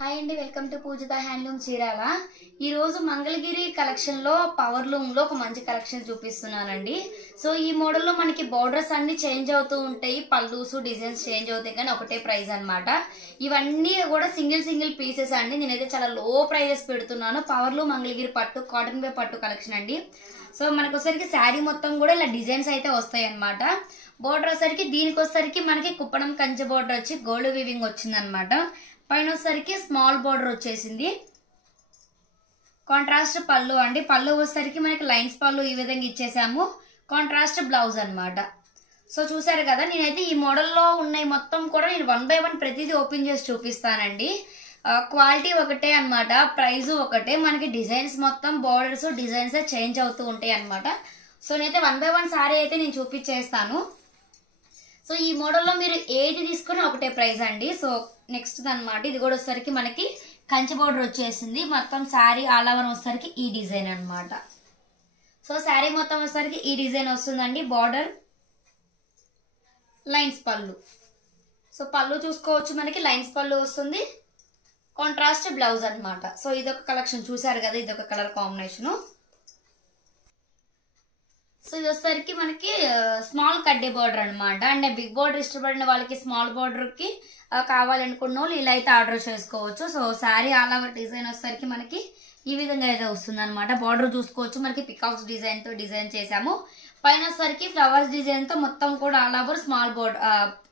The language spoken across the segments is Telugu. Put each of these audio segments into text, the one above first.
హాయ్ అండి, welcome to Pujitha handloom Chirala. ఈరోజు మంగళగిరి కలెక్షన్లో పవర్ లూమ్లో ఒక మంచి కలెక్షన్ చూపిస్తున్నానండి. సో ఈ మోడల్లో మనకి బోర్డర్స్ అన్ని చేంజ్ అవుతూ ఉంటాయి, పల్లూసు డిజైన్స్ చేంజ్ అవుతాయి, కానీ ఒకటే ప్రైస్ అనమాట. ఇవన్నీ కూడా సింగిల్ పీసెస్ అండి. నేనైతే చాలా లో ప్రైజెస్ పెడుతున్నాను. పవర్ లూమ్ మంగళగిరి పట్టు కాటన్ వే పట్టు కలెక్షన్ అండి. సో మనకు వచ్చరికి శారీ మొత్తం కూడా ఇలా డిజైన్స్ అయితే వస్తాయి అనమాట. బోర్డర్ వచ్చరికి దీనికి వచ్చరికి మనకి కుప్పడం కంచె బోర్డర్ వచ్చి గోల్డ్ వీవింగ్ వచ్చింది అనమాట. పైన వచ్చరికి స్మాల్ బోర్డర్ వచ్చేసింది. కాంట్రాస్ట్ పళ్ళు అండి. పళ్ళు వచ్చరికి మనకి లైన్స్ పళ్ళు ఈ విధంగా ఇచ్చేసాము. కాంట్రాస్ట్ బ్లౌజ్ అనమాట. సో చూసారు కదా, నేనైతే ఈ మోడల్లో ఉన్నాయి మొత్తం కూడా నేను 1 by 1 ప్రతిదీ ఓపెన్ చేసి చూపిస్తానండి. క్వాలిటీ ఒకటే అనమాట, ప్రైస్ ఒకటే. మనకి డిజైన్స్ మొత్తం బోర్డర్స్ డిజైన్స్ చేంజ్ అవుతూ ఉంటాయి అనమాట. సో నేనైతే 1 by 1 సారీ అయితే నేను చూపించేస్తాను. సో ఈ మోడల్లో మీరు ఏది తీసుకుని ఒకటే ప్రైస్ అండి. సో నెక్స్ట్ అనమాట, ఇది కూడా వచ్చేసరికి మనకి కంచి బోర్డర్ వచ్చేసింది. మొత్తం శారీ ఆల్ ఓవర్ వచ్చేసరికి ఈ డిజైన్ అనమాట. సో శారీ మొత్తం వచ్చేసరికి ఈ డిజైన్ వస్తుందండి. బార్డర్ లైన్స్ పళ్ళు. సో పళ్ళు చూసుకోవచ్చు, మనకి లైన్స్ పళ్ళు వస్తుంది. కాంట్రాస్ట్ బ్లౌజ్ అనమాట. సో ఇదొక కలెక్షన్ చూసారు కదా, ఇదొక కలర్ కాంబినేషను. సో ఇది వచ్చేసరికి మనకి స్మాల్ కడ్డీ బార్డర్ అనమాట. అంటే బిగ్ బార్డర్ ఇష్టపడిన వాళ్ళకి స్మాల్ బార్డర్ కి కావాలనుకున్న వాళ్ళు ఇలా అయితే ఆర్డర్ చేసుకోవచ్చు. So sari all over design వచ్చేసరికి మనకి ఈ విధంగా అయితే వస్తుంది అనమాట. బార్డర్ చూసుకోవచ్చు, మనకి పికాక్స్ డిజైన్ తో డిజైన్ చేసాము. పైన వచ్చేసరికి ఫ్లవర్స్ డిజైన్ తో మొత్తం కూడా ఆల్ ఓవర్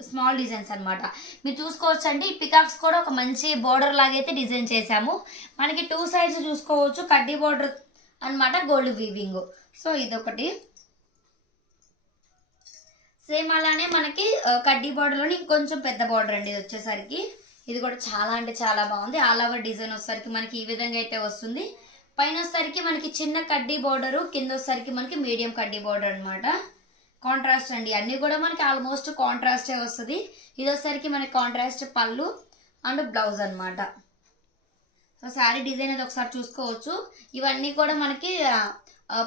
స్మాల్ డిజైన్స్ అనమాట. మీరు చూసుకోవచ్చు అండి, ఈ పికాక్స్ కూడా ఒక మంచి బార్డర్ లాగైతే డిజైన్ చేసాము. మనకి 2 సైడ్స్ చూసుకోవచ్చు, కడ్డీ బార్డర్ అనమాట, గోల్డ్ వీవింగ్. సో ఇదొకటి. సేమ్ అలానే మనకి కడ్డీ బార్డర్ లోని ఇంకొంచెం పెద్ద బార్డర్ అండి ఇది వచ్చేసరికి. ఇది కూడా చాలా అంటే చాలా బాగుంది. ఆల్ ఓవర్ డిజైన్ వచ్చేసరికి మనకి ఈ విధంగా అయితే వస్తుంది. పైన వచ్చేసరికి మనకి చిన్న కడ్డీ బార్డర్, కింద వచ్చేసరికి మనకి మీడియం కడ్డీ బార్డర్ అనమాట. కాంట్రాస్ట్ అండి, అన్ని కూడా మనకి ఆల్మోస్ట్ కాంట్రాస్టే వస్తుంది. ఇది వచ్చేసరికి మనకి కాంట్రాస్ట్ పళ్ళు అండ్ బ్లౌజ్ అనమాట. సో శారీ డిజైన్ అయితే ఒకసారి చూసుకోవచ్చు. ఇవన్నీ కూడా మనకి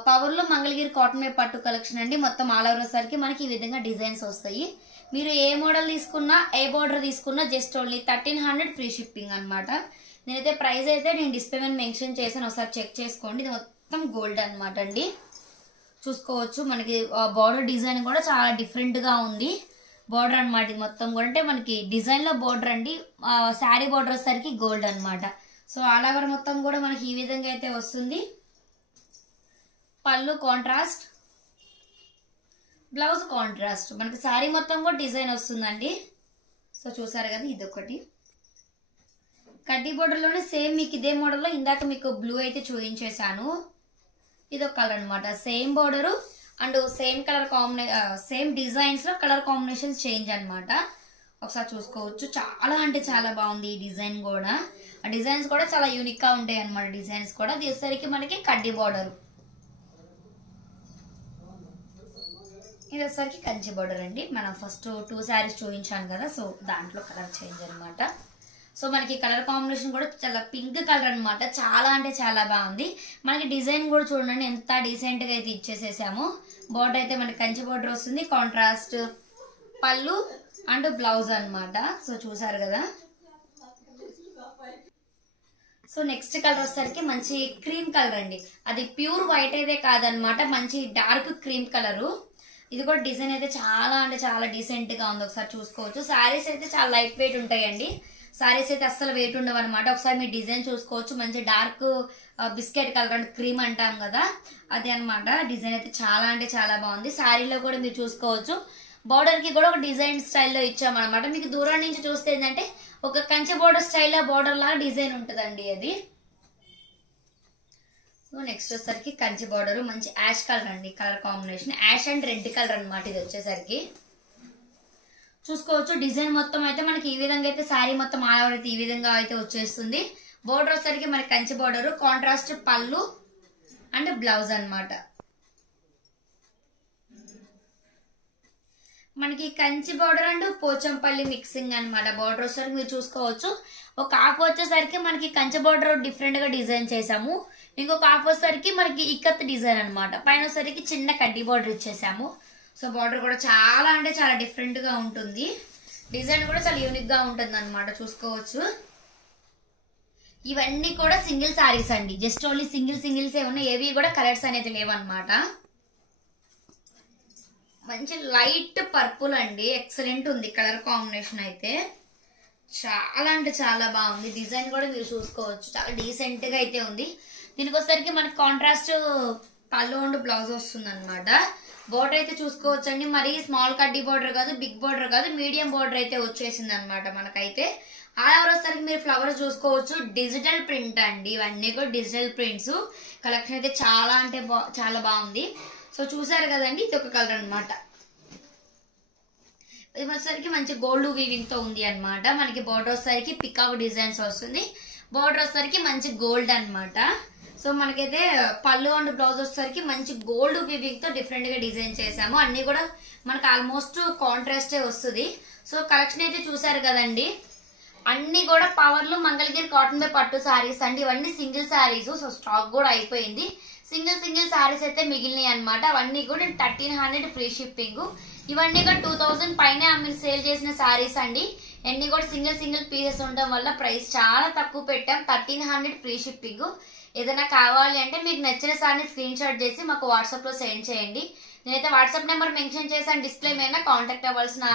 పవర్ లో మంగళగిరి కాటన్ వే పట్టు కలెక్షన్ అండి. మొత్తం ఆల్ ఓవర్ వచ్చరికి మనకి ఈ విధంగా డిజైన్స్ వస్తాయి. మీరు ఏ మోడల్ తీసుకున్నా, ఏ బార్డర్ తీసుకున్నా జస్ట్ ఓన్లీ 1300 ఫ్రీ షిప్పింగ్ అనమాట. నేనైతే ప్రైస్ అయితే నేను డిస్ప్లే మీద మెన్షన్ చేశాను, ఒకసారి చెక్ చేసుకోండి. ఇది మొత్తం గోల్డ్ అనమాట అండి. చూసుకోవచ్చు, మనకి బార్డర్ డిజైన్ కూడా చాలా డిఫరెంట్ గా ఉంది. బార్డర్ అనమాట ఇది మొత్తం కూడా, అంటే మనకి డిజైన్ లో బార్డర్ అండి. శారీ బార్డర్ వచ్చేసరికి గోల్డ్ అనమాట. సో ఆల్ ఓవర్ మొత్తం కూడా మనకి ఈ విధంగా అయితే వస్తుంది. పళ్ళు కాంట్రాస్ట్, బ్లౌజ్ కాంట్రాస్ట్. మనకి శారీ మొత్తం కూడా డిజైన్ వస్తుందండి. సో చూసారు కదా, ఇదొకటి. కడ్డీ బోర్డర్ లోనే సేమ్ మీకు ఇదే మోడల్లో ఇందాక మీకు బ్లూ అయితే చూపించేశాను. ఇదొక కలర్ అనమాట. Same border and same colour same designs లో కలర్ కాంబినేషన్స్ చేంజ్ అనమాట. ఒకసారి చూసుకోవచ్చు, చాలా అంటే చాలా బాగుంది ఈ డిజైన్ కూడా. ఆ డిజైన్స్ కూడా చాలా యూనిక్ గా ఉంటాయి అనమాట. డిజైన్స్ కూడా తీసేసరికి మనకి కడ్డీ బోర్డర్, ఇది వచ్చరికి కంచి బోర్డర్ అండి. మనం ఫస్ట్ 2 శారీస్ చూపించాను కదా, సో దాంట్లో కలర్ చేంజ్ అనమాట. సో మనకి కలర్ కాంబినేషన్ కూడా చాలా పింక్ కలర్ అనమాట. చాలా అంటే చాలా బాగుంది. మనకి డిజైన్ కూడా చూడండి ఎంత డీసెంట్ గా అయితే ఇచ్చేసేసాము. బోర్డర్ అయితే మనకి కంచి బోర్డర్ వస్తుంది. కాంట్రాస్ట్ పళ్ళు అండ్ బ్లౌజ్ అనమాట. సో చూసారు కదా. సో నెక్స్ట్ కలర్ వచ్చేసరికి మంచి క్రీమ్ కలర్ అండి. అది ప్యూర్ వైట్ అయితే కాదనమాట, మంచి డార్క్ క్రీమ్ కలరు. ఇది కూడా డిజైన్ అయితే చాలా అంటే చాలా డీసెంట్ గా ఉంది. ఒకసారి చూసుకోవచ్చు. శారీస్ అయితే చాలా లైట్ వెయిట్ ఉంటాయండి. శారీస్ అయితే అస్సలు వెయిట్ ఉండవు అనమాట. ఒకసారి మీరు డిజైన్ చూసుకోవచ్చు. మంచి డార్క్ బిస్కెట్ కలర్ అంటే క్రీమ్ అంటాం కదా, అది అనమాట. డిజైన్ అయితే చాలా అంటే చాలా బాగుంది. శారీలో కూడా మీరు చూసుకోవచ్చు, బార్డర్ కి కూడా ఒక డిజైన్ స్టైల్లో ఇచ్చామన్నమాట. మీకు దూరం నుంచి చూస్తే ఏంటంటే ఒక కంచె బార్డర్ స్టైల్లో బార్డర్ లాగా డిజైన్ ఉంటుందండి అది. సో నెక్స్ట్ వచ్చేసరికి కంచి బార్డర్, మంచి యాష్ కలర్ అండి. Colour combination ash and red colour అనమాట. ఇది వచ్చేసరికి చూసుకోవచ్చు. డిజైన్ మొత్తం అయితే మనకి ఈ విధంగా అయితే శారీ మొత్తం ఆల్ ఓవర్ అయితే ఈ విధంగా అయితే వచ్చేస్తుంది. బోర్డర్ వచ్చేసరికి మనకి కంచి బార్డర్, కాంట్రాస్ట్ పళ్ళు అండ్ బ్లౌజ్ అనమాట. మనకి Kanchi border and Pochampally mixing అనమాట. బార్డర్ వచ్చేసరికి మీరు చూసుకోవచ్చు. ఒక హాఫ్ వచ్చేసరికి మనకి కంచి బార్డర్ డిఫరెంట్ గా డిజైన్ చేసాము. ఇంకొక హాఫ్ వచ్చేసరికి మనకి ఇక్కత్ డిజైన్ అనమాట. పైన వచ్చేసరికి చిన్న కడ్డీ బార్డర్ ఇచ్చేసాము. సో బార్డర్ కూడా చాలా అంటే చాలా డిఫరెంట్ గా ఉంటుంది. డిజైన్ కూడా చాలా యూనిక్ గా ఉంటుంది అనమాట. చూసుకోవచ్చు. ఇవన్నీ కూడా సింగిల్ సారీస్ అండి, జస్ట్ ఓన్లీ సింగిల్సే ఉన్నాయి, ఏవి కూడా కలర్స్ అనేది లేవన్నమాట. మంచి లైట్ పర్పుల్ అండి, ఎక్సలెంట్ ఉంది కలర్ కాంబినేషన్ అయితే, చాలా అంటే చాలా బాగుంది. డిజైన్ కూడా మీరు చూసుకోవచ్చు, చాలా డీసెంట్ గా అయితే ఉంది. దీనికి వచ్చేసరికి మనకి కాంట్రాస్ట్ పళ్ళు అండ్ బ్లౌజ్ వస్తుంది అనమాట. బోర్డర్ అయితే చూసుకోవచ్చు అండి, మరి స్మాల్ కడ్డీ బోర్డర్ కాదు, బిగ్ బోర్డర్ కాదు, మీడియం బోర్డర్ అయితే వచ్చేసింది అనమాట మనకైతే. ఆ వచ్చేసరికి మీరు ఫ్లవర్స్ చూసుకోవచ్చు, డిజిటల్ ప్రింట్ అండి, ఇవన్నీ కూడా డిజిటల్ ప్రింట్స్. కలెక్షన్ అయితే చాలా అంటే చాలా బాగుంది. సో చూసారు కదండి, ఇది ఒక కలర్ అనమాట. ఇది వచ్చేసరికి మంచి గోల్డ్ వీవింగ్ తో ఉంది అనమాట. మనకి బోర్డర్ వచ్చేసరికి పికాక్ డిజైన్స్ వస్తుంది, బోర్డర్ వచ్చేసరికి మంచి గోల్డ్ అనమాట. సో మనకైతే పళ్ళు అండ్ బ్లౌజ్ వచ్చేసరికి మంచి గోల్డ్ వీవింగ్ తో డిఫరెంట్ గా డిజైన్ చేసాము. అన్ని కూడా మనకు ఆల్మోస్ట్ కాంట్రాస్టే వస్తుంది. సో కలెక్షన్ అయితే చూసారు కదండి, అన్ని కూడా పవర్లు మంగళగిరి కాటన్ బై పట్టు సారీస్ అండి. ఇవన్నీ సింగిల్ సారీస్, సో స్టాక్ కూడా అయిపోయింది. సింగిల్ సారీస్ అయితే మిగిలినాయి అనమాట. అవన్నీ కూడా 1300 ఫ్రీ షిప్పింగ్. ఇవన్నీ కూడా 2000 పైన మీరు సేల్ చేసిన సారీస్ అండి. అన్ని కూడా సింగిల్ పీసెస్ ఉండడం వల్ల ప్రైస్ చాలా తక్కువ పెట్టాం, 1300 ఫ్రీ షిప్పింగ్. ఏదైనా కావాలి అంటే మీకు నచ్చిన సారీని స్క్రీన్ షాట్ చేసి మాకు వాట్సాప్ లో సెండ్ చేయండి. నేనైతే వాట్సాప్ నెంబర్ మెన్షన్ చేశాను, డిస్ప్లే మీద కాంటాక్ట్ అవ్వాల్సిన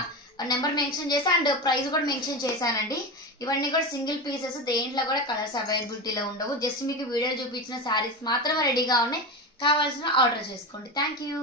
నెంబర్ మెన్షన్ చేసి అండ్ ప్రైస్ కూడా మెన్షన్ చేశానండి. ఇవన్నీ కూడా సింగిల్ పీసెస్, దేంట్లో కూడా కలర్స్ అవైలబిలిటీలో ఉండవు. జస్ట్ మీకు వీడియో చూపించిన సారీస్ మాత్రమే రెడీగా ఉన్నాయి, కావాల్సిన ఆర్డర్ చేసుకోండి. Thank you.